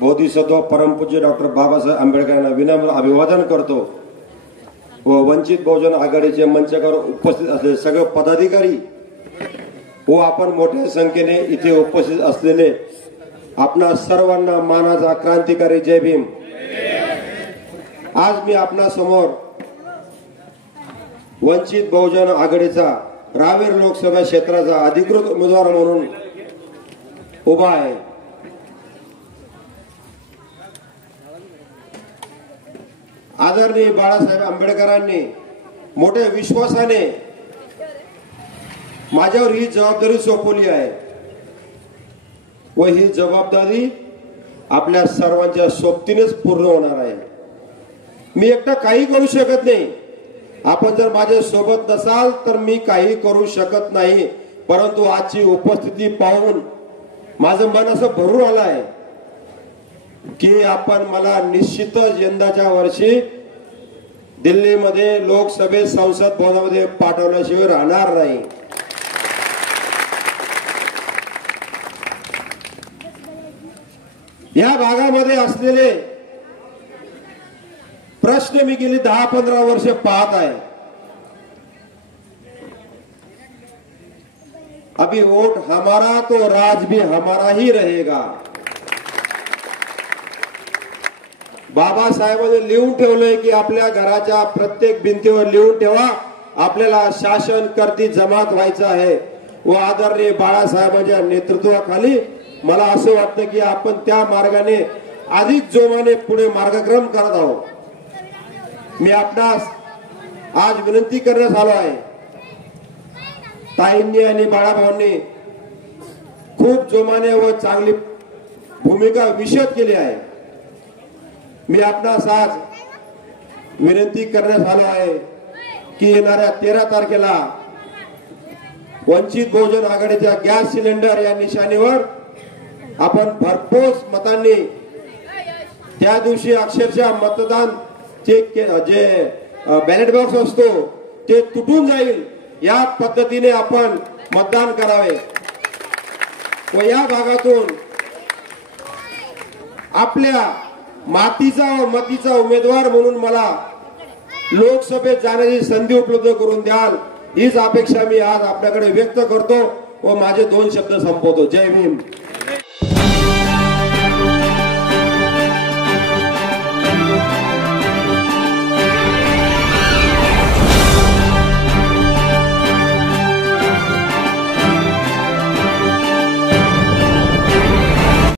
बोधिसत्व परमपूज्य डॉक्टर बाबासाहेब आंबेडकरांना विनम्र अभिवादन करतो व वंचित बहुजन आघाडीचे मंचावर उपस्थित असलेले सगळे पदाधिकारी व आपण मोठ्या संख्येने इथे उपस्थित असलेले आपणा सर्वांना मानाचा क्रांतिकारी जय भीम। आज मी आपणा समोर वंचित बहुजन आघाडीचा रावेर लोकसभा क्षेत्राचा अधिकृत उमेदवार म्हणून उभा आहे। आदरणीय बाळासाहेब आंबेडकरांनी मोठ्या विश्वासाने माझ्यावर ही जबाबदारी सोपवली आहे व ही जबाबदारी आपल्या सर्वांच्या सोबतीनेच पूर्ण होणार आहे। मी एकटा काही करू शकत नाही। आपण जर माझ्या सोबत नसाल तर मी काही करू शकत नाही। परंतु आजची उपस्थिती पाहून माझं मन असं भरून आलं आहे की आपण मला निश्चितच यंदाच्या वर्षी दिल्लीमध्ये लोकसभेत संसद भवनामध्ये पाठवल्याशिवाय राहणार नाही। या भागामध्ये असलेले प्रश्न मी गेली 10-15 वर्ष पाहत आहे। अभी वोट हमारा तो राज भी हमारा ही रहेगा। बाबासाहेबांनी लिहून ठेवलंय की आपल्या घराच्या प्रत्येक भिंतीवर लिहून ठेवा आपल्याला शासन करती जमात व्हायचं आहे व आदरणीय बाळासाहेबांच्या नेतृत्वाखाली मला असं वाटतं की आपण त्या मार्गाने अधिक जोमाने पुढे मार्गक्रम करत आहोत। मी आपणास आज विनंती करण्यास आलो आहे। ताईंनी आणि बाळाभाऊंनी खूप जोमाने व चांगली भूमिका विशद केली आहे। मी आपणास आज विनंती करण्यास आलो आहे की येणाऱ्या 13 तारखेला वंचित बहुजन आघाडीच्या गॅस सिलेंडर या निशाणीवर आपण भरघोस मतांनी त्या दिवशी अक्षरशः मतदान जे बॅलेट बॉक्स असतो ते तुटून जाईल या पद्धतीने आपण मतदान करावे व या भागातून आपल्या मातीचा व मतीचा उमेदवार म्हणून मला लोकसभेत जाण्याची संधी उपलब्ध करून द्याल हीच अपेक्षा मी आज आपल्याकडे व्यक्त करतो व माझे 2 शब्द संपवतो। जय भीम।